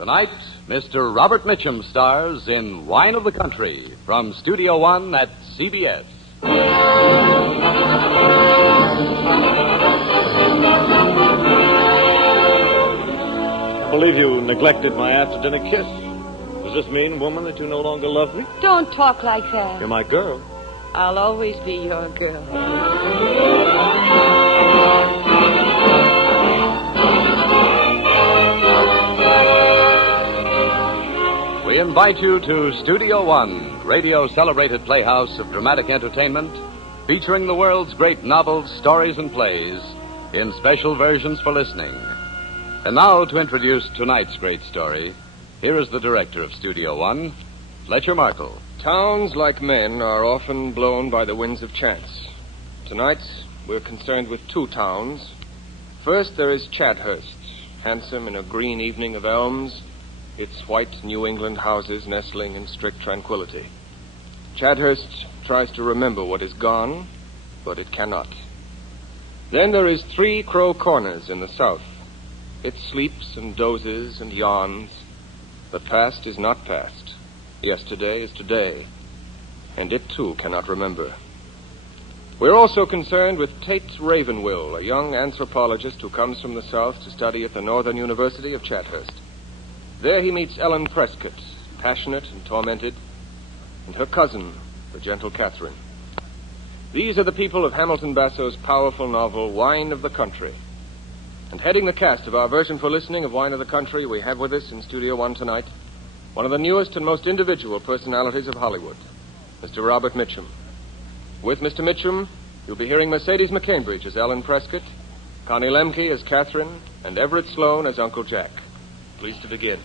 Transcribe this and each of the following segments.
Tonight, Mr. Robert Mitchum stars in Wine of the Country from Studio One at CBS. I believe you neglected my after-dinner kiss. Does this mean, woman, that you no longer love me? Don't talk like that. You're my girl. I'll always be your girl. We invite you to Studio One, radio's celebrated playhouse of dramatic entertainment, featuring the world's great novels, stories, and plays in special versions for listening. And now, to introduce tonight's great story, here is the director of Studio One, Fletcher Markle. Towns, like men, are often blown by the winds of chance. Tonight, we're concerned with two towns. First, there is Chadhurst, handsome in a green evening of elms, its white New England houses nestling in strict tranquility. Chadhurst tries to remember what is gone, but it cannot. Then there is Three Crow Corners in the south. It sleeps and dozes and yawns. The past is not past. Yesterday is today, and it too cannot remember. We're also concerned with Tate Ravenwill, a young anthropologist who comes from the south to study at the Northern University of Chadhurst. There he meets Ellen Prescott, passionate and tormented, and her cousin, the gentle Catherine. These are the people of Hamilton Basso's powerful novel, Wine of the Country. And heading the cast of our version for listening of Wine of the Country, we have with us in Studio One tonight one of the newest and most individual personalities of Hollywood, Mr. Robert Mitchum. With Mr. Mitchum, you'll be hearing Mercedes McCambridge as Ellen Prescott, Connie Lemke as Catherine, and Everett Sloan as Uncle Jack. Pleased to begin.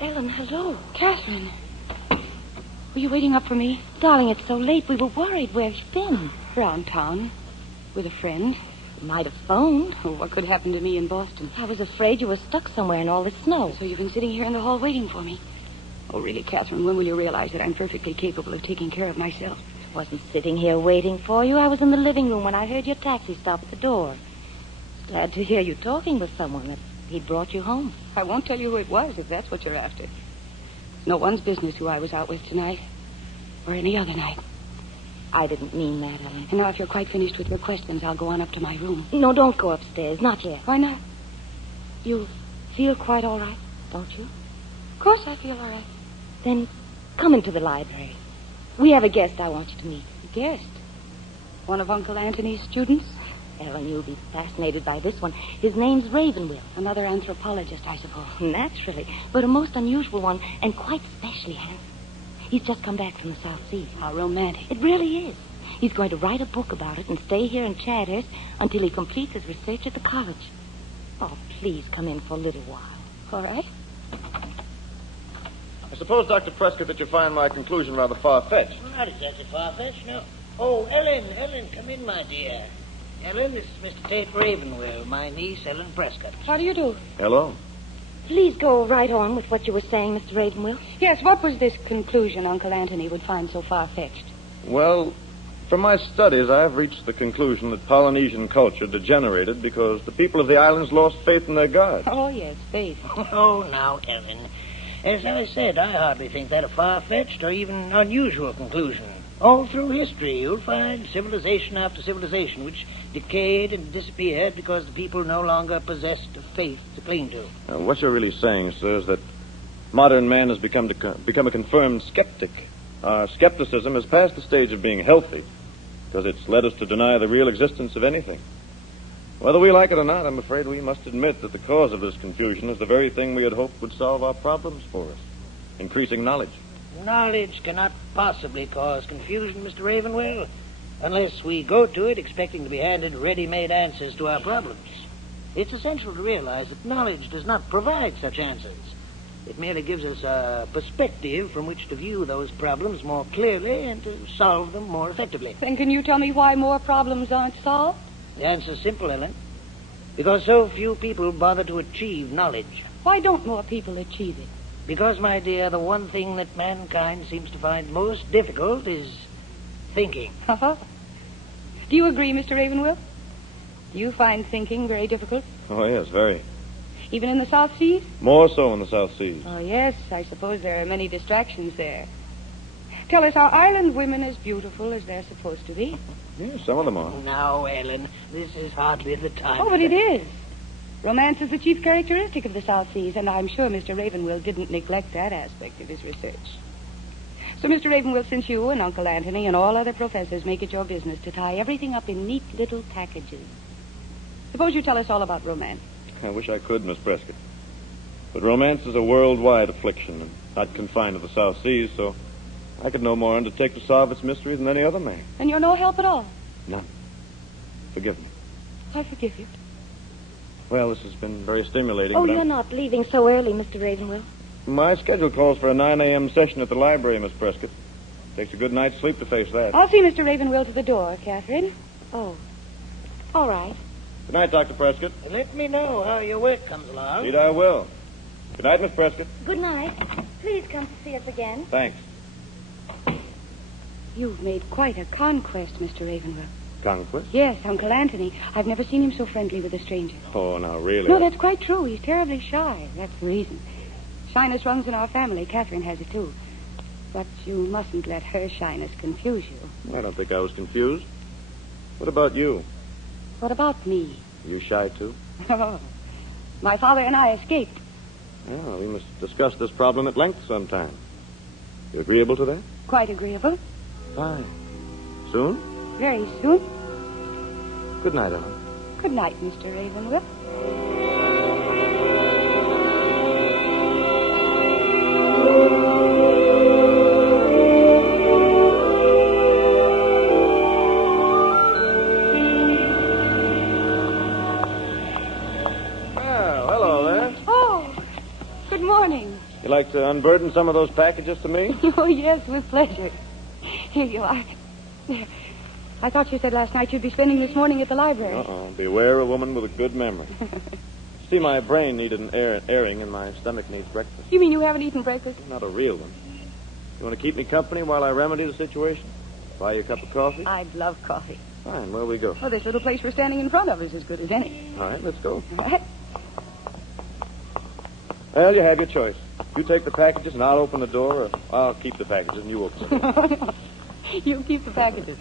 Ellen, hello. Catherine. Were you waiting up for me? Darling, it's so late. We were worried. Where have you been? Around town. With a friend. You might have phoned. Oh, what could happen to me in Boston? I was afraid you were stuck somewhere in all this snow. So you've been sitting here in the hall waiting for me? Oh, really, Catherine, when will you realize that I'm perfectly capable of taking care of myself? I wasn't sitting here waiting for you. I was in the living room when I heard your taxi stop at the door. Glad to hear you talking with someone, that he brought you home. I won't tell you who it was, if that's what you're after. No one's business who I was out with tonight. Or any other night. I didn't mean that, Ellen. And now, if you're quite finished with your questions, I'll go on up to my room. No, don't go upstairs. Not yet. Why not? You feel quite all right, don't you? Of course I feel all right. Then come into the library. We have a guest I want you to meet. A guest? One of Uncle Anthony's students? Ellen, you'll be fascinated by this one. His name's Ravenwill. Another anthropologist, I suppose. Naturally. But a most unusual one, and quite specially handsome. He's just come back from the South Seas. How romantic. It really is. He's going to write a book about it and stay here in Chadhurst until he completes his research at the college. Oh, please come in for a little while. All right. I suppose, Dr. Prescott, that you find my conclusion rather far-fetched. Well, not exactly far-fetched, no. Oh, Ellen, come in, my dear. Ellen, this is Mr. Tate Ravenwill, my niece, Ellen Prescott. How do you do? Hello. Please go right on with what you were saying, Mr. Ravenwill. Yes, what was this conclusion Uncle Anthony would find so far-fetched? Well, from my studies, I have reached the conclusion that Polynesian culture degenerated because the people of the islands lost faith in their gods. Oh, yes, faith. Oh, now, Ellen. As I said, I hardly think that a far-fetched or even unusual conclusion. All through history, you'll find civilization after civilization which decayed and disappeared because the people no longer possessed a faith to cling to. What you're really saying, sir, is that modern man has become a confirmed skeptic. Our skepticism has passed the stage of being healthy because it's led us to deny the real existence of anything. Whether we like it or not, I'm afraid we must admit that the cause of this confusion is the very thing we had hoped would solve our problems for us. Increasing knowledge. Knowledge cannot possibly cause confusion, Mr. Ravenwill, unless we go to it expecting to be handed ready-made answers to our problems. It's essential to realize that knowledge does not provide such answers. It merely gives us a perspective from which to view those problems more clearly and to solve them more effectively. Then can you tell me why more problems aren't solved? The answer's simple, Ellen. Because so few people bother to achieve knowledge. Why don't more people achieve it? Because, my dear, the one thing that mankind seems to find most difficult is thinking. Do you agree, Mr. Ravenwell? Do you find thinking very difficult? Oh, yes, very. Even in the South Seas? More so in the South Seas. Oh, yes. I suppose there are many distractions there. Tell us, are island women as beautiful as they're supposed to be? Yes, some of them are. Now, Ellen, this is hardly the time. Oh, but it is. Romance is the chief characteristic of the South Seas, and I'm sure Mr. Ravenwell didn't neglect that aspect of his research. So, Mr. Ravenwell, since you and Uncle Anthony and all other professors make it your business to tie everything up in neat little packages, suppose you tell us all about romance. I wish I could, Miss Prescott. But romance is a worldwide affliction and not confined to the South Seas, so I could no more undertake to solve its mystery than any other man. And you're no help at all. None. Forgive me. I forgive you. Well, this has been very stimulating. Oh, but you're not leaving so early, Mr. Ravenwell. My schedule calls for a 9 a.m. session at the library, Miss Prescott. Takes a good night's sleep to face that. I'll see Mr. Ravenwell to the door, Catherine. Oh. All right. Good night, Dr. Prescott. Let me know how your work comes along. Indeed, I will. Good night, Miss Prescott. Good night. Please come to see us again. Thanks. You've made quite a conquest, Mr. Ravenwell. Conquest? Yes, Uncle Anthony. I've never seen him so friendly with a stranger. Oh, now, really? No, that's quite true. He's terribly shy. That's the reason. Shyness runs in our family. Catherine has it, too. But you mustn't let her shyness confuse you. I don't think I was confused. What about you? What about me? You shy, too? Oh, my father and I escaped. Well, we must discuss this problem at length sometime. You agreeable to that? Quite agreeable. Fine. Soon? Very soon. Good night, Ellen. Good night, Mr. Ravenwell. Well, hello there. Oh, good morning. You like to unburden some of those packages to me? Oh, yes, with pleasure. Here you are. There. I thought you said last night you'd be spending this morning at the library. Beware a woman with a good memory. See, my brain needed an airing and my stomach needs breakfast. You mean you haven't eaten breakfast? Not a real one. You want to keep me company while I remedy the situation? Buy you a cup of coffee? I'd love coffee. Fine, where we go? Oh, this little place we're standing in front of is as good as any. All right, let's go. What? Well, you have your choice. You take the packages and I'll open the door, or I'll keep the packages and you open the door. You keep the packages.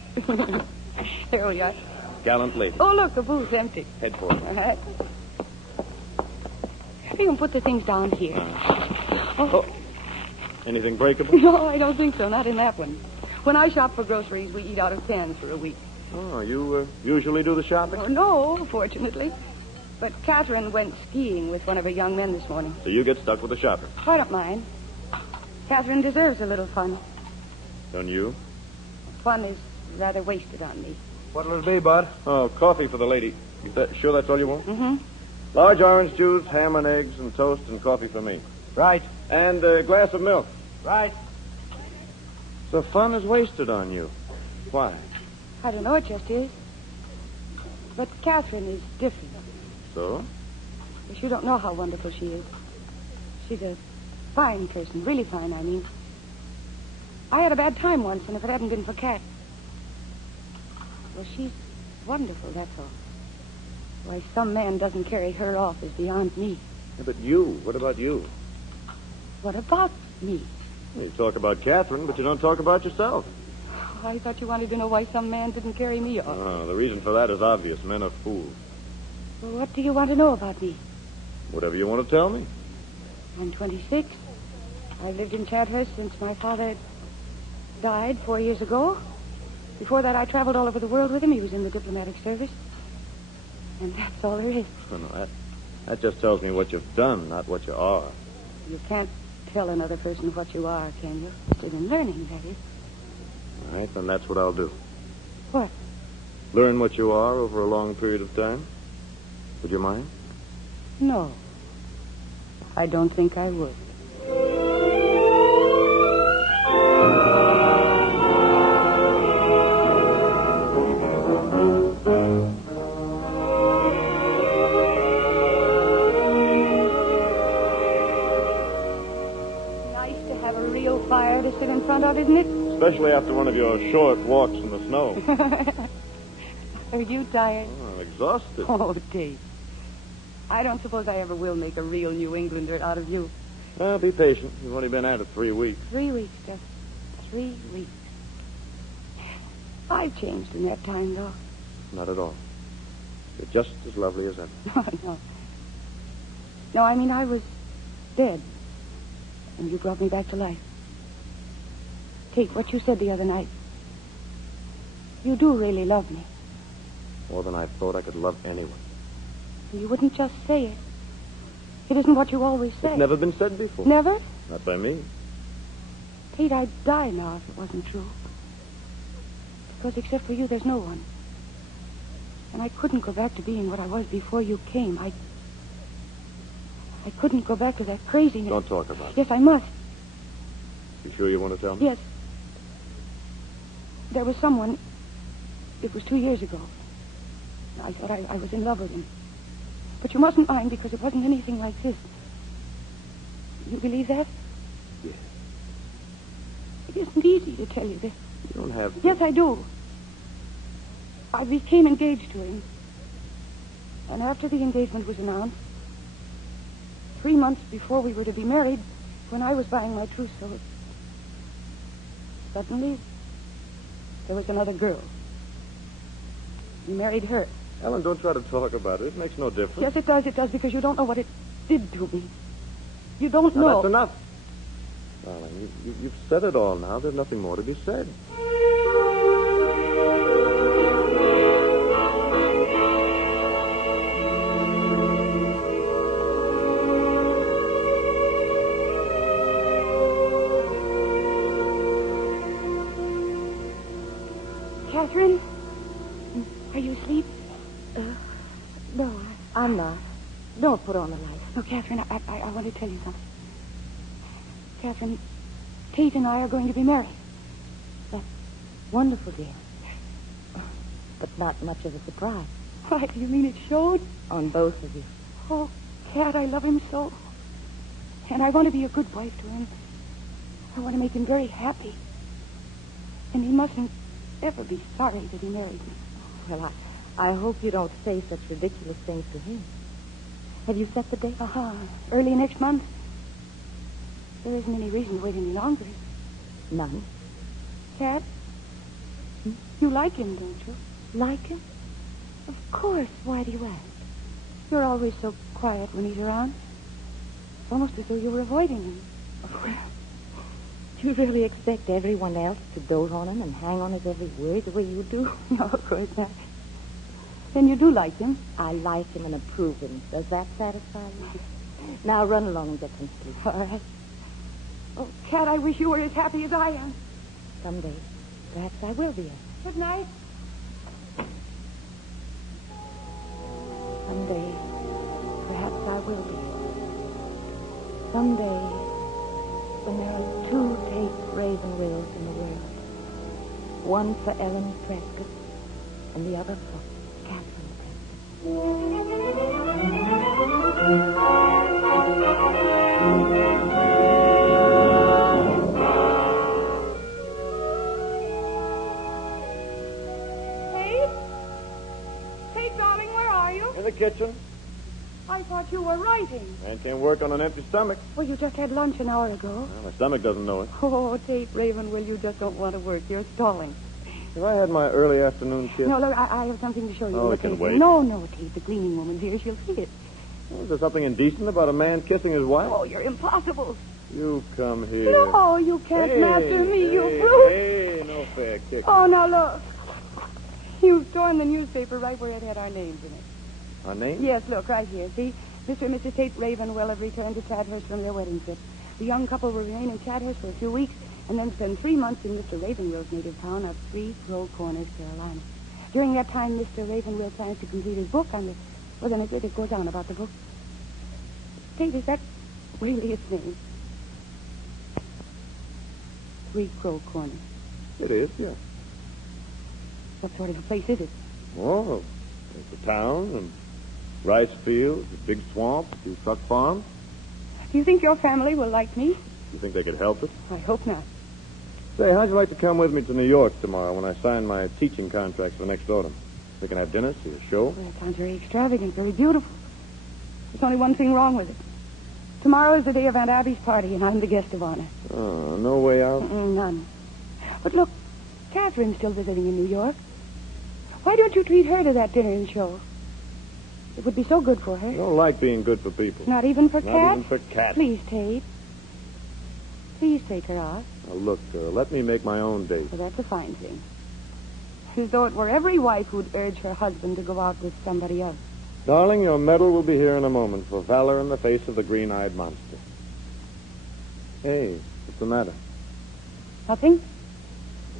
There we are. Gallant lady. Oh, look, the booth's empty. Head for it. You can put the things down here. Oh. Anything breakable? No, I don't think so. Not in that one. When I shop for groceries, we eat out of cans for a week. Oh, you usually do the shopping? Oh, no, fortunately. But Catherine went skiing with one of her young men this morning. So you get stuck with the shopping? I don't mind. Catherine deserves a little fun. Don't you? Fun is rather wasted on me. What'll it be, Bud? Oh, coffee for the lady. Sure that's all you want? Mm-hmm. Large orange juice, ham and eggs, and toast, and coffee for me. Right. And a glass of milk. Right. So fun is wasted on you. Why? I don't know, it just is. But Catherine is different. So? But you don't know how wonderful she is. She's a fine person, really fine, I mean. I had a bad time once, and if it hadn't been for Cat... Well, she's wonderful, that's all. Why some man doesn't carry her off is beyond me. Yeah, but you, what about you? What about me? You talk about Catherine, but you don't talk about yourself. I thought you wanted to know why some man didn't carry me off. Oh, the reason for that is obvious. Men are fools. Well, what do you want to know about me? Whatever you want to tell me. I'm 26. I've lived in Chadhurst since my father died 4 years ago. Before that, I traveled all over the world with him. He was in the diplomatic service. And that's all there is. Oh, no, that just tells me what you've done, not what you are. You can't tell another person what you are, can you? Still in learning, that is. All right, then that's what I'll do. What? Learn what you are over a long period of time. Would you mind? No. I don't think I would. out, isn't it? Especially after one of your short walks in the snow. Are you tired? Oh, I'm exhausted. Oh, Tate. I don't suppose I ever will make a real New Englander out of you. Well, be patient. You've only been at it 3 weeks. 3 weeks, just 3 weeks. I've changed in that time, though. Not at all. You're just as lovely as ever. No. No, I mean, I was dead. And you brought me back to life. Take what you said the other night. You do really love me. More than I thought I could love anyone. You wouldn't just say it. It isn't what you always say. It's never been said before. Never? Not by me. Tate, I'd die now if it wasn't true. Because except for you, there's no one. And I couldn't go back to being what I was before you came. I couldn't go back to that craziness. Don't talk about it. Yes, I must. You sure you want to tell me? Yes. There was someone. It was 2 years ago. I thought I was in love with him. But you mustn't mind because it wasn't anything like this. You believe that? Yes. It isn't easy to tell you this. You don't have to. Yes, I do. I became engaged to him. And after the engagement was announced, 3 months before we were to be married, when I was buying my trousseau, suddenly there was another girl. He married her. Ellen, don't try to talk about it. It makes no difference. Yes, it does, because you don't know what it did to me. You don't Now, know. that's enough. Darling, you've said it all now. There's nothing more to be said. Catherine? Are you asleep? No, I'm not. Don't put on the light. No, Catherine, I want to tell you something. Catherine, Tate and I are going to be married. That's wonderful, dear. But not much of a surprise. Why, do you mean it showed? On both of you. Oh, Cat, I love him so. And I want to be a good wife to him. I want to make him very happy. And he mustn't ever be sorry that he married me. Well, I hope you don't say such ridiculous things to him. Have you set the date? Early next month. There isn't any reason to wait any longer. None. Cat, you like him, don't you? Like him? Of course. Why do you ask? You're always so quiet when he's around. It's almost as though you were avoiding him. Do you really expect everyone else to dote on him and hang on his every word the way you do? No, of course not. Then you do like him. I like him and approve him. Does that satisfy you? Now run along and get some sleep. All right. Oh, Cat, I wish you were as happy as I am. Someday, perhaps I will be. Good night. Someday, perhaps I will be. Someday, when there are 2 Tate Ravenwills in the world, one for Ellen Prescott and the other for Catherine Tate, darling, where are you? In the kitchen. I thought you were writing. Man can't work on an empty stomach. Well, you just had lunch an hour ago. Well, my stomach doesn't know it. Oh, Tate Ravenwill, you just don't want to work. You're stalling. Have I had my early afternoon kiss? No, look, I have something to show you. Oh, it can wait. No, Tate. The cleaning woman's here. She'll see it. Is there something indecent about a man kissing his wife? Oh, you're impossible. You come here. No, you can't master me, hey, you brute. Hey, no fair kick. Oh, now look. You've torn the newspaper right where it had our names in it. Our name? Yes, look, right here. See? Mr. and Mrs. Tate Ravenwill have returned to Chadhurst from their wedding trip. The young couple will remain in Chadhurst for a few weeks and then spend 3 months in Mr. Ravenwill's native town of 3 Crow Corners, Carolina. During that time, Mr. Ravenwill plans to complete his book on the... Well, then it goes on about the book. Tate, is that really its name? 3 Crow Corners. It is, yeah. What sort of a place is it? Oh, it's a town and rice fields, a big swamp, a few truck farms. Do you think your family will like me? You think they could help it? I hope not. Say, how'd you like to come with me to New York tomorrow when I sign my teaching contract for next autumn? We can have dinner, see a show. Well, that sounds very extravagant, very beautiful. There's only one thing wrong with it. Tomorrow is the day of Aunt Abby's party, and I'm the guest of honor. Oh, no way out? None. But look, Catherine's still visiting in New York. Why don't you treat her to that dinner and show? It would be so good for her. I don't like being good for people. Not even for Not Cat? even for Cat. Please, Tate. Please take her out. Now, look, let me make my own date. Well, that's a fine thing. As though it were every wife who'd urge her husband to go out with somebody else. Darling, your medal will be here in a moment for valor in the face of the green-eyed monster. Hey, what's the matter? Nothing?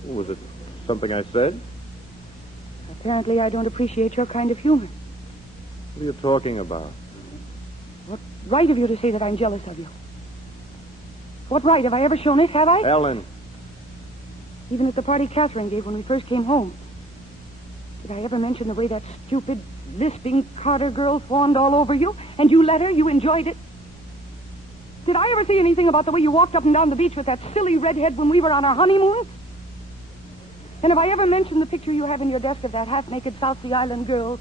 Was it something I said? Apparently, I don't appreciate your kind of humor. What are you talking about? What right have you to say that I'm jealous of you? What right? Have I ever shown it? Have I? Ellen. Even at the party Catherine gave when we first came home. Did I ever mention the way that stupid, lisping Carter girl fawned all over you? And you let her? You enjoyed it? Did I ever say anything about the way you walked up and down the beach with that silly redhead when we were on our honeymoon? And have I ever mentioned the picture you have in your desk of that half-naked South Sea Island girl?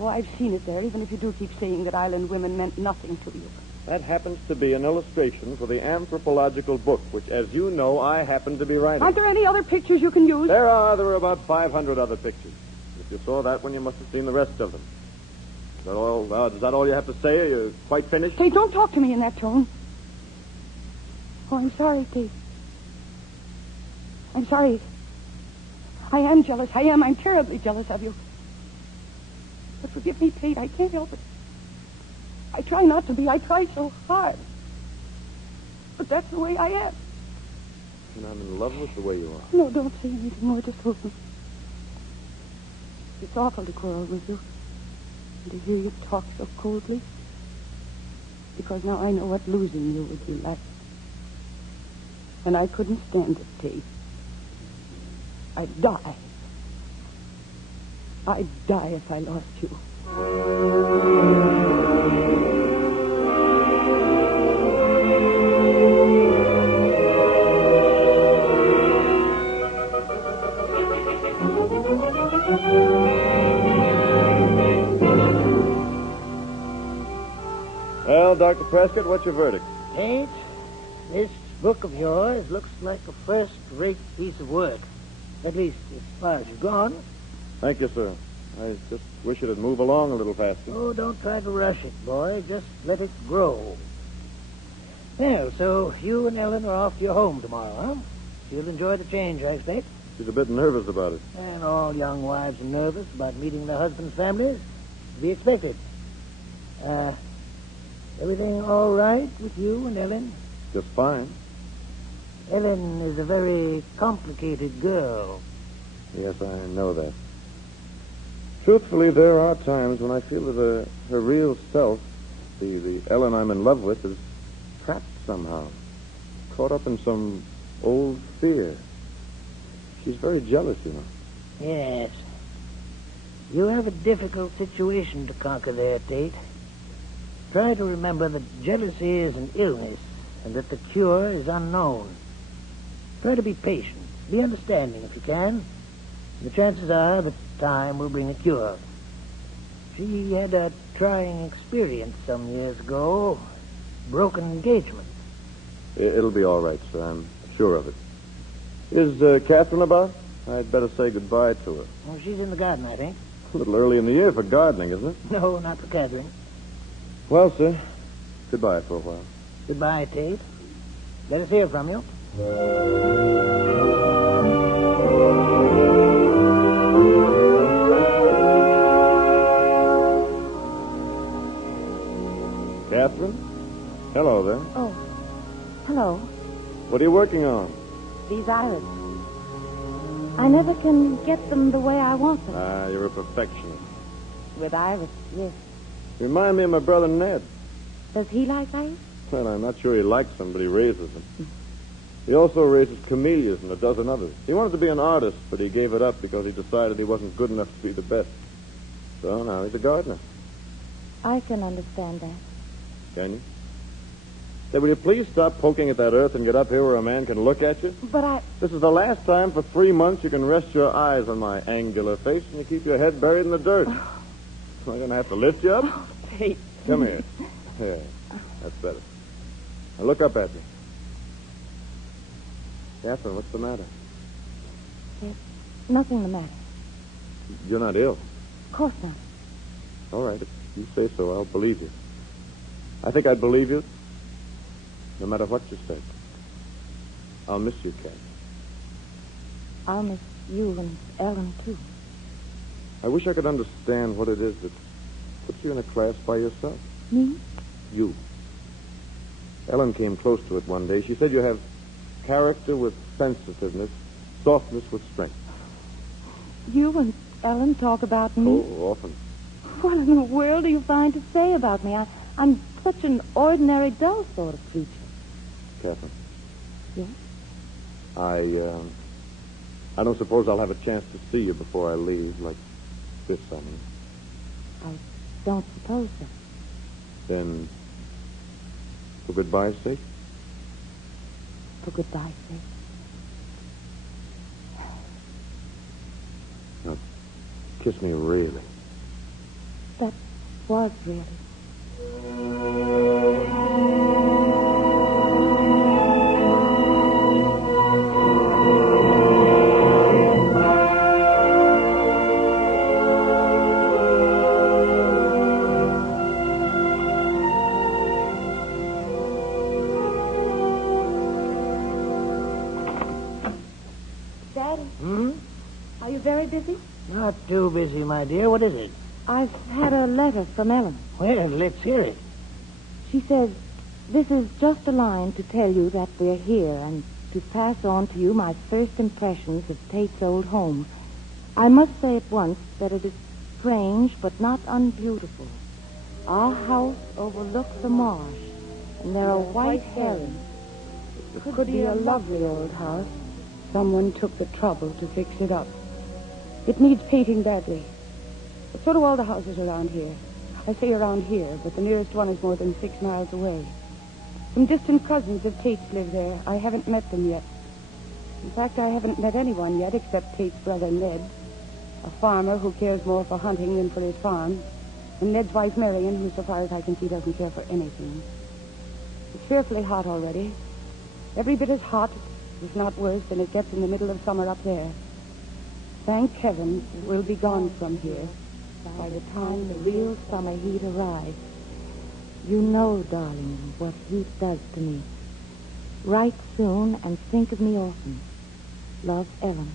Oh, I've seen it there, even if you do keep saying that island women meant nothing to you. That happens to be an illustration for the anthropological book, which, as you know, I happen to be writing. Aren't there any other pictures you can use? There are about 500 other pictures. If you saw that one, you must have seen the rest of them. Is that all you have to say? Are you quite finished? Kate, don't talk to me in that tone. Oh, I'm sorry, Kate. I'm sorry. I am jealous. I am. I'm terribly jealous of you. But forgive me, Kate. I can't help it. I try not to be. I try so hard. But that's the way I am. And I'm in love with the way you are. No, don't say anything more. Just hold me. It's awful to quarrel with you. And to hear you talk so coldly. Because now I know what losing you would be like. And I couldn't stand it, Kate. I'd die. I'd die if I lost you. Well, Dr. Prescott, what's your verdict? Tate, this book of yours looks like a first-rate piece of work. At least, as far as you've gone. Thank you, sir. I just wish it'd move along a little faster. Oh, don't try to rush it, boy. Just let it grow. Well, so you and Ellen are off to your home tomorrow, huh? You'll enjoy the change, I expect. She's a bit nervous about it. And all young wives are nervous about meeting their husbands' families. To be expected. Everything all right with you and Ellen? Just fine. Ellen is a very complicated girl. Yes, I know that. Truthfully, there are times when I feel that her real self, the Ellen I'm in love with, is trapped somehow. Caught up in some old fear. She's very jealous, you know. Yes. You have a difficult situation to conquer there, Tate. Try to remember that jealousy is an illness and that the cure is unknown. Try to be patient. Be understanding if you can. The chances are that time will bring a cure. She had a trying experience some years ago. Broken engagement. It'll be all right, sir. I'm sure of it. Is Catherine about? I'd better say goodbye to her. Well, she's in the garden, I think. A little early in the year for gardening, isn't it? No, not for Catherine. Well, sir, goodbye for a while. Goodbye, Tate. Let us hear from you. Catherine? Hello there. Oh, hello. What are you working on? These irises. I never can get them the way I want them. Ah, you're a perfectionist. With iris, yes. You remind me of my brother Ned. Does he like iris? Well, I'm not sure he likes them, but he raises them. He also raises camellias and a dozen others. He wanted to be an artist, but he gave it up because he decided he wasn't good enough to be the best. So now he's a gardener. I can understand that. Can you? Say, will you please stop poking at that earth and get up here where a man can look at you? But This is the last time for 3 months you can rest your eyes on my angular face and you keep your head buried in the dirt. Am I going to have to lift you up? Tate. Come here. Here. That's better. Now look up at me. Catherine, what's the matter? There's nothing the matter. You're not ill. Of course not. All right, if you say so, I'll believe you. I think I'd believe you no matter what you say. I'll miss you, Cat. I'll miss you and Ellen, too. I wish I could understand what it is that puts you in a class by yourself. Me? You. Ellen came close to it one day. She said you have character with sensitiveness, softness with strength. You and Ellen talk about me? Oh, often. What in the world do you find to say about me? I'm such an ordinary, dull sort of creature. Catherine. Yes? I don't suppose I'll have a chance to see you before I leave, like this, I mean. I don't suppose so. Then, for goodbye's sake? For goodbye's sake. Now, kiss me really. That was really. Daddy, Hmm? are you very busy? Not too busy, my dear. What is it? I've had a letter from Ellen. Well, let's hear it. She says, this is just a line to tell you that we're here and to pass on to you my first impressions of Tate's old home. I must say at once that it is strange but not unbeautiful. Our house overlooks a marsh, and there are white herons. It could be a lovely old house. Someone took the trouble to fix it up. It needs painting badly. But so do all the houses around here. I say around here, but the nearest one is more than 6 miles away. Some distant cousins of Tate's live there. I haven't met them yet. In fact, I haven't met anyone yet except Tate's brother Ned, a farmer who cares more for hunting than for his farm, and Ned's wife Marion, who, so far as I can see, doesn't care for anything. It's fearfully hot already. Every bit as hot, if not worse, than it gets in the middle of summer up there. Thank heaven we'll be gone from here by the time the real summer heat arrives. You know, darling, what heat does to me. Write soon and think of me often. Love, Ellen.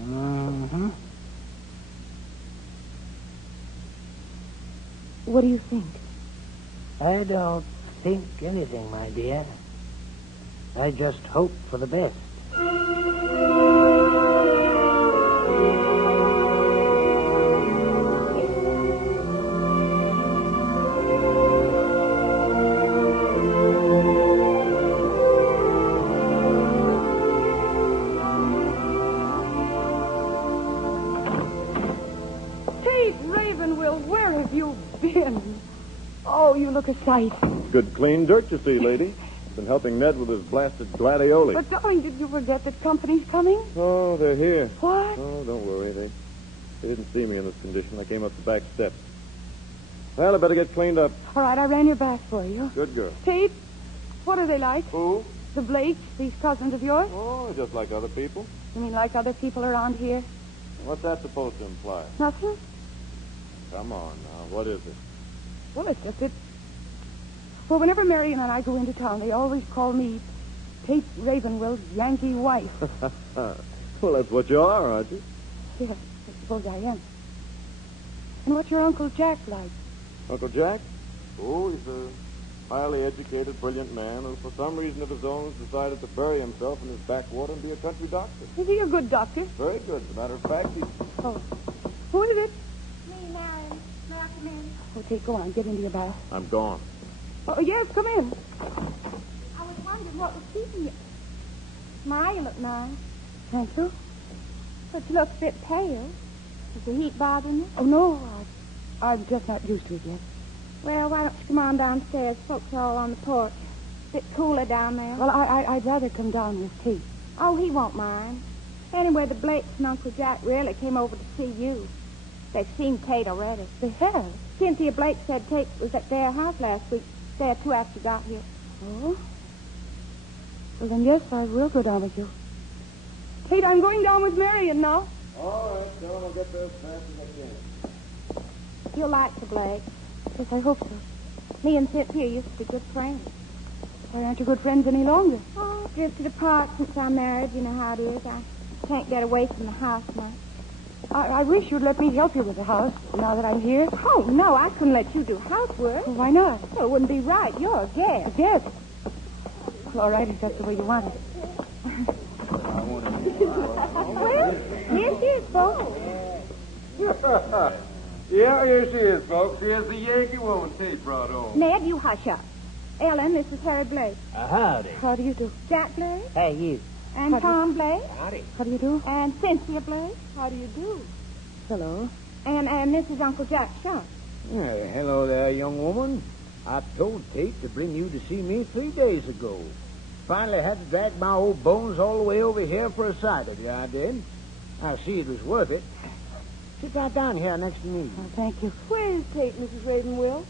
Mm-hmm. What do you think? I don't think anything, my dear. I just hope for the best. Tate Ravenwill, where have you been? Oh, you look a sight. Good clean dirt, you see, lady. Been helping Ned with his blasted gladioli. But, darling, did you forget that company's coming? Oh, they're here. What? Oh, don't worry. They didn't see me in this condition. I came up the back steps. Well, I better get cleaned up. All right, I ran your back for you. Good girl. Tate, what are they like? Who? The Blakes, these cousins of yours? Oh, just like other people. You mean like other people around here? What's that supposed to imply? Nothing? Come on now. What is it? Well, it's just that... Well, whenever Marion and I go into town, they always call me Tate Ravenwill's Yankee wife. Well, that's what you are, aren't you? Yes, I suppose I am. And what's your Uncle Jack like? Uncle Jack? Oh, he's a highly educated, brilliant man who, for some reason of his own, has decided to bury himself in his backwater and be a country doctor. Is he a good doctor? Very good. As a matter of fact, he's... Oh. Who is it? Me, Marion. May I come in? Oh, Tate, go on. Get into your bath. I'm gone. Oh, yes, come in. I was wondering what was keeping you. My, you look nice. Thank you. But you look a bit pale. Is the heat bothering you? Oh, no, I'm just not used to it yet. Well, why don't you come on downstairs? Folks are all on the porch. bit cooler down there. Well, I'd rather come down with Tate. Oh, he won't mind. Anyway, the Blakes and Uncle Jack really came over to see you. They've seen Tate already. They have? Cynthia Blake said Tate was at their house last week, day or two after you got here. Oh? Well, then, yes, I will go down with you. Tate, I'm going down with Marion now. All right, John, I'll get there as fast as I can. You'll like the Blakes. Yes, I hope so. Me and Cynthia used to be good friends. Why aren't you good friends any longer? Oh, drifted apart since our marriage. You know how it is. I can't get away from the house much. I wish you'd let me help you with the house now that I'm here. Oh, no, I couldn't let you do housework. Well, why not? Well, it wouldn't be right. You're a guest. Yes. Well, all right, if that's the way you want it. Well, here she is, folks. Yeah, here she is, folks. Here's the Yankee woman Tate brought home. Ned, you hush up. Ellen, this is Harry Blake. Howdy. How do you do? Jack Blake. Hey, you. And Tom Blake. Howdy. How do you do? And Cynthia Blake. How do you do? Hello. And this is Uncle Jack Shaw. Hello there, young woman. I told Tate to bring you to see me 3 days ago. Finally had to drag my old bones all the way over here for a sight of you, I did. I see it was worth it. Sit right down here next to me. Oh, thank you. Where is Tate, Mrs. Ravenwill?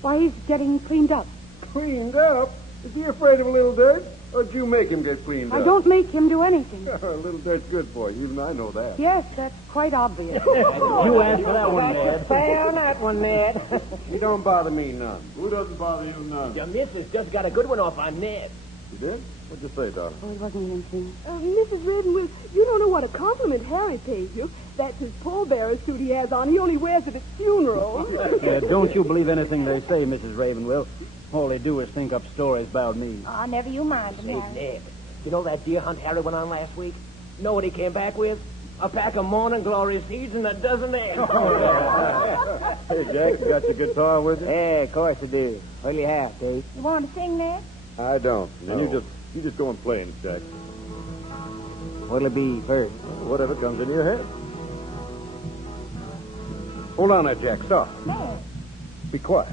Why, he's getting cleaned up. Cleaned up? Is he afraid of a little dirt? Or did you make him get cleaned up? I don't make him do anything. A little dirt's good for you. Even I know that. Yes, that's quite obvious. You asked for that one, Ned. Fair on that one, Ned. You don't bother me none. Who doesn't bother you none? Your missus just got a good one off on Ned. You did? What'd you say, darling? Oh, it wasn't anything. Mrs. Ravenwill, you don't know what a compliment Harry pays you. That's his pallbearer suit he has on. He only wears it at funerals. Don't you believe anything they say, Mrs. Ravenwill. All they do is think up stories about me. Oh, never you mind him, Say, Harry. Ned, you know that deer hunt Harry went on last week? Know what he came back with? A pack of morning glory seeds and a dozen eggs. Hey, Jack, you got your guitar with you? Yeah, of course I do. What do you have, Dave? You want to sing, Ned? I don't. No. And you just go and play, Jack. What'll it be first? Whatever comes into your head. Hold on there, Jack. Stop. Ned. Be quiet.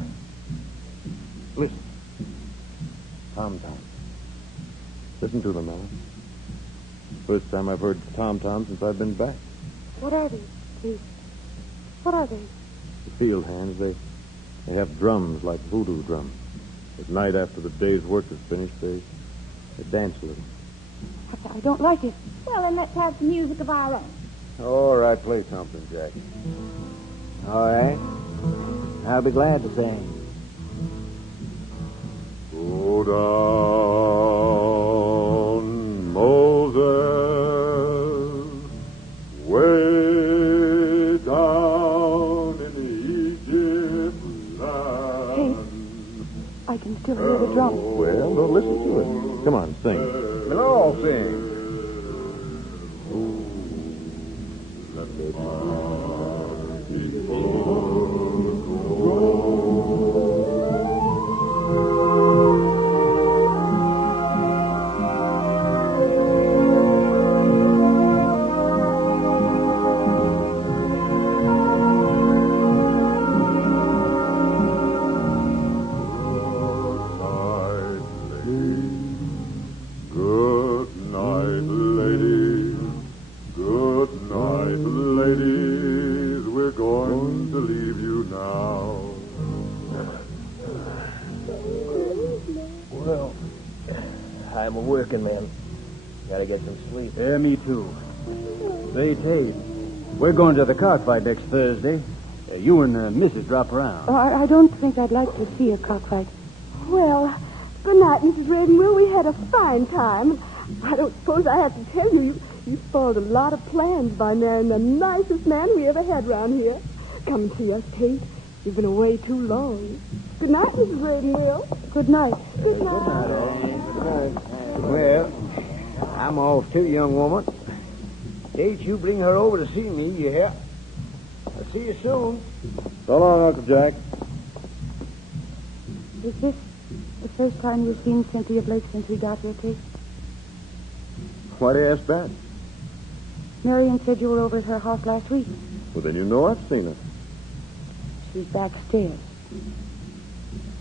Listen. Tom-tom. Listen to them, Ellen. First time I've heard tom-tom since I've been back. What are they, please? What are they? The field hands, they have drums like voodoo drums. At night after the day's work is finished, they dance a little. I don't like it. Well, then let's have some music of our own. All right, play something, Jack. All right. I'll be glad to sing. Go down, Moses, way down in Egypt land. I can still hear the drum. Well, don't listen to it. Come on, sing. We'll all sing. I'm a working man. Gotta get some sleep. Yeah, me too. Say, Tate, we're going to the cockfight next Thursday. You and Mrs. drop around. Oh, I don't think I'd like to see a cockfight. Well, good night, Mrs. Ravenwill. We had a fine time. I don't suppose I have to tell you, you spoiled a lot of plans by marrying the nicest man we ever had round here. Come and see us, Tate. You've been away too long. Good night, Mrs. Ravenwill. Good night. Good night. Well, I'm off too, young woman. Tate, you bring her over to see me, you hear? I'll see you soon. So long, Uncle Jack. Is this the first time you've seen Cynthia Blake since we got here, Tate? Why do you ask that? Marion said you were over at her house last week. Well, then you know I've seen her. She's backstairs.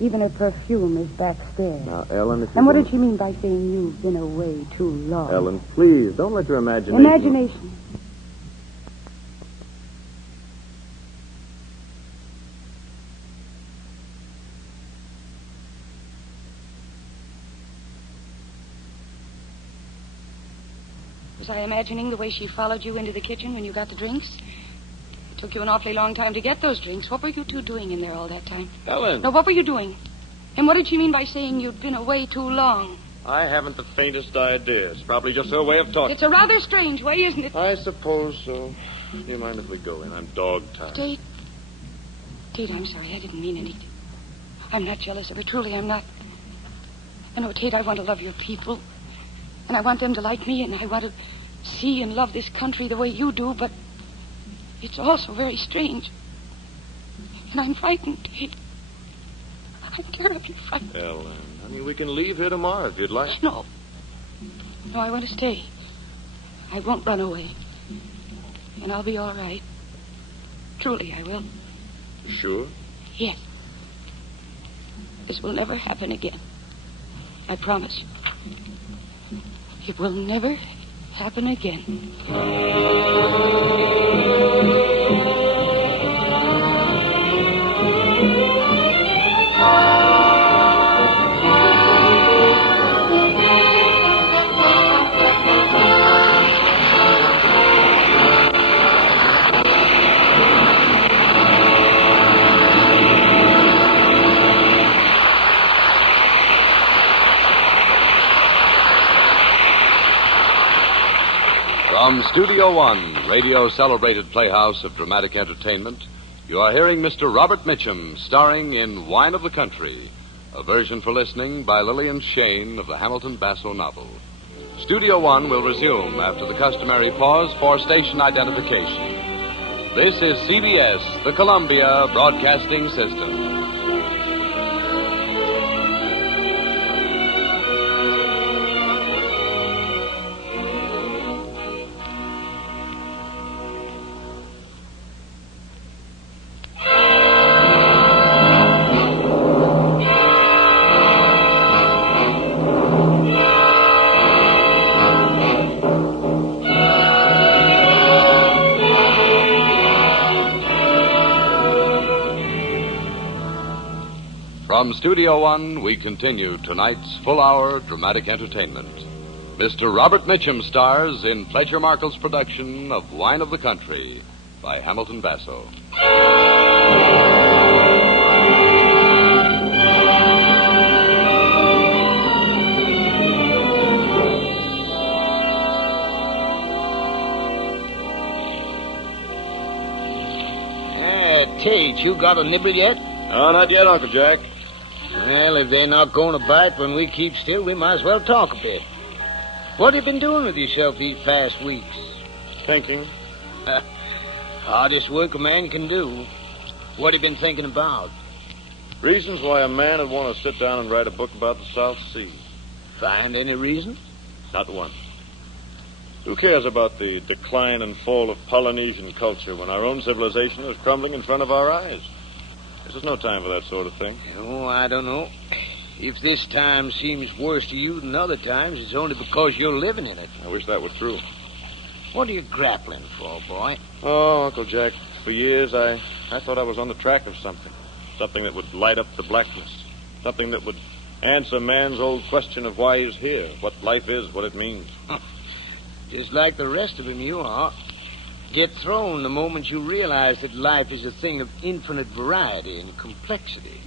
Even her perfume is backstairs. Now, Ellen, if you And what don't- did she mean by saying you've been away too long? Ellen, please, don't let your imagination... Imagination. Was I imagining the way she followed you into the kitchen when you got the drinks? It took you an awfully long time to get those drinks. What were you two doing in there all that time? Ellen! No, what were you doing? And what did she mean by saying you'd been away too long? I haven't the faintest idea. It's probably just her way of talking. It's a rather strange way, isn't it? I suppose so. Do you mind if we go in? I'm dog-tired. Tate, I'm sorry. I didn't mean anything. I'm not jealous of her. Truly, I'm not. I know, Tate, I want to love your people. And I want them to like me, and I want to see and love this country the way you do, but it's also very strange. And I'm frightened, Tate. I'm terribly frightened. Ellen, I mean, we can leave here tomorrow if you'd like. No, I want to stay. I won't run away. And I'll be all right. Truly, I will. Sure? Yes. This will never happen again. I promise you. It will never happen again. From Studio One, radio's celebrated playhouse of dramatic entertainment, you are hearing Mr. Robert Mitchum starring in Wine of the Country, a version for listening by Lillian Shane of the Hamilton Basso novel. Studio One will resume after the customary pause for station identification. This is CBS, the Columbia Broadcasting System. From Studio One, we continue tonight's full-hour dramatic entertainment. Mr. Robert Mitchum stars in Fletcher Markle's production of Wine of the Country by Hamilton Basso. Tate, you got a nibble yet? No, not yet, Uncle Jack. Well, if they're not going to bite when we keep still, we might as well talk a bit. What have you been doing with yourself these past weeks? Thinking. Hardest work a man can do. What have you been thinking about? Reasons why a man would want to sit down and write a book about the South Sea. Find any reason? Not one. Who cares about the decline and fall of Polynesian culture when our own civilization is crumbling in front of our eyes? This is no time for that sort of thing. Oh, I don't know. If this time seems worse to you than other times, it's only because you're living in it. I wish that were true. What are you grappling for, boy? Oh, Uncle Jack, for years I thought I was on the track of something. Something that would light up the blackness. Something that would answer man's old question of why he's here, what life is, what it means. Just like the rest of them, you are. Get thrown the moment you realize that life is a thing of infinite variety and complexity.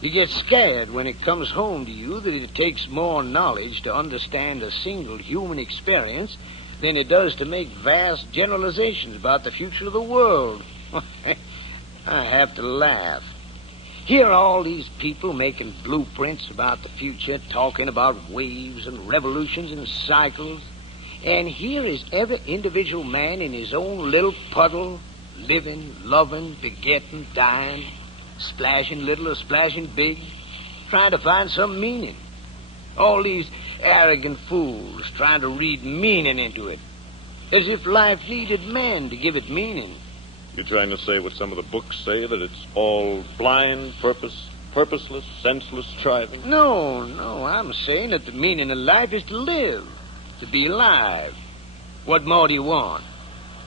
You get scared when it comes home to you that it takes more knowledge to understand a single human experience than it does to make vast generalizations about the future of the world. I have to laugh. Here are all these people making blueprints about the future, talking about waves and revolutions and cycles. And here is every individual man in his own little puddle, living, loving, begetting, dying, splashing little or splashing big, trying to find some meaning. All these arrogant fools trying to read meaning into it, as if life needed man to give it meaning. You're trying to say what some of the books say, that it's all blind purpose, purposeless, senseless striving? No, I'm saying that the meaning of life is to live, to be alive. What more do you want?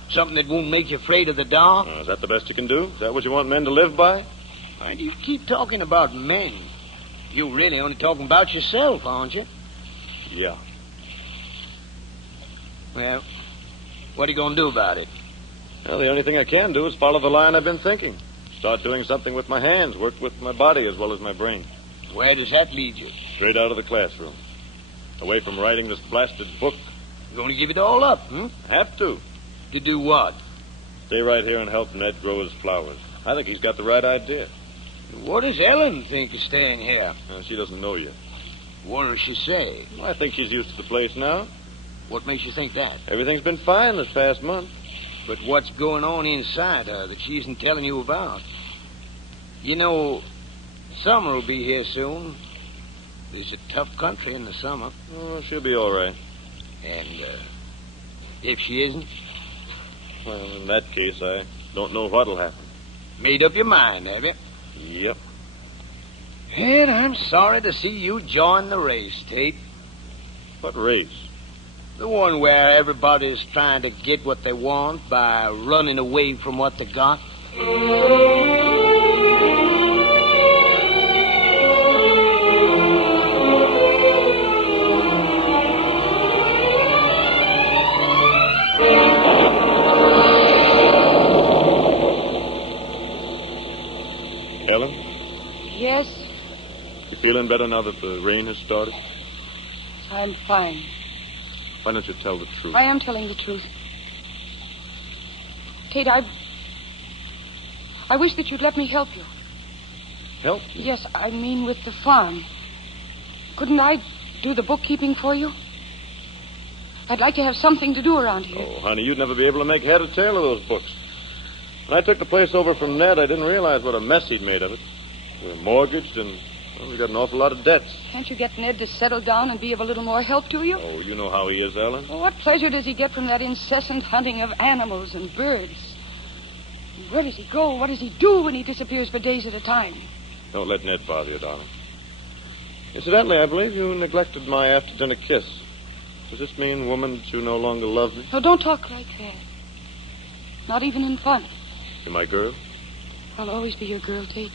Something that won't make you afraid of the dark? Is that the best you can do? Is that what you want men to live by? Why do you keep talking about men? You're really only talking about yourself, aren't you? Yeah. Well, what are you going to do about it? Well, the only thing I can do is follow the line I've been thinking. Start doing something with my hands, work with my body as well as my brain. Where does that lead you? Straight out of the classroom. Away from writing this blasted book. You're going to give it all up, Have to. To do what? Stay right here and help Ned grow his flowers. I think he's got the right idea. What does Ellen think of staying here? She doesn't know yet. What does she say? Well, I think she's used to the place now. What makes you think that? Everything's been fine this past month. But what's going on inside her that she isn't telling you about? You know, summer will be here soon. It's a tough country in the summer. Oh, she'll be all right. And, if she isn't? Well, in that case, I don't know what'll happen. Made up your mind, have you? Yep. And I'm sorry to see you join the race, Tate. What race? The one where everybody's trying to get what they want by running away from what they got. Ellen? Yes, You feeling better now that the rain has started? I'm fine. Why don't you tell the truth? I am telling the truth. Tate, I wish that you'd let me help you. Help? Yes, I mean with the farm. Couldn't I do the bookkeeping for you? I'd like to have something to do around here. Oh, honey, you'd never be able to make head or tail of those books. When I took the place over from Ned, I didn't realize what a mess he'd made of it. We were mortgaged, and well, we got an awful lot of debts. Can't you get Ned to settle down and be of a little more help to you? Oh, you know how he is, Ellen. Well, what pleasure does he get from that incessant hunting of animals and birds? Where does he go? What does he do when he disappears for days at a time? Don't let Ned bother you, darling. Incidentally, I believe you neglected my after-dinner kiss. Does this mean, woman, that you no longer love me? No, don't talk like that. Not even in fun. You're my girl? I'll always be your girl, Tate.